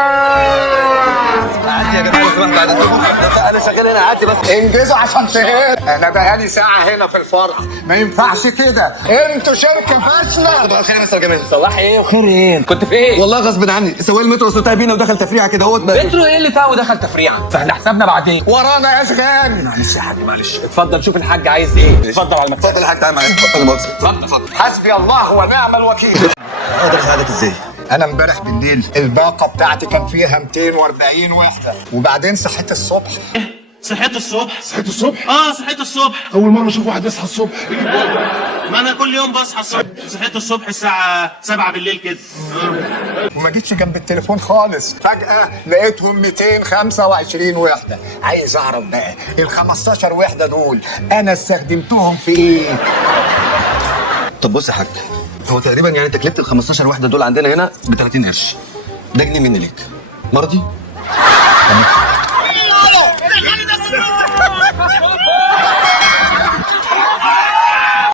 عادي يا جماعه، اسمع بعد انا شغال هنا، عادي بس انجزوا عشان تهد. انا بقالي ساعه هنا في الفرع، ما ينفعش كده، انتوا شركه فاشله. طب خير يا مستر جمال. صلاح ايه خير ايه؟ كنت في ايه؟ والله غصب عني، سواق المترو صوتها بينا ودخل تفريعه كده اهوت. مترو ايه اللي تعب ودخل تفريعه؟ فاحنا حسابنا بعدين. ورانا اشغال. معلش يا حاج معلش، اتفضل شوف الحاج عايز ايه. اتفضل على المكتب. اتفضل يا حاج، تعالى معايا. اتفضل يا اتفضل اتفضل. حسبي الله ونعم الوكيل. اقدر اساعدك ازاي؟ انا امبارح بالليل الباقه بتاعتي كان فيها 240 وحده، وبعدين صحيت الصبح. صحيت الصبح؟ صحيت الصبح؟ صحيت الصبح. أول مرة أشوف واحد يصحى الصبح. ما انا كل يوم بصحى الصبح. صحيت الصبح الساعة 7 بالليل كده. وما جيتش جنب التليفون خالص، فجأة لقيتهم 225 وحدة. عايز أعرف بقى ال 15 وحدة دول أنا استخدمتهم في إيه؟ طب بص يا حاج، هو تقريبا يعني تكلفه ال 15 وحده دول عندنا هنا ب 30 قرش. ده جنيه مني ليك، مرضي؟ تمام.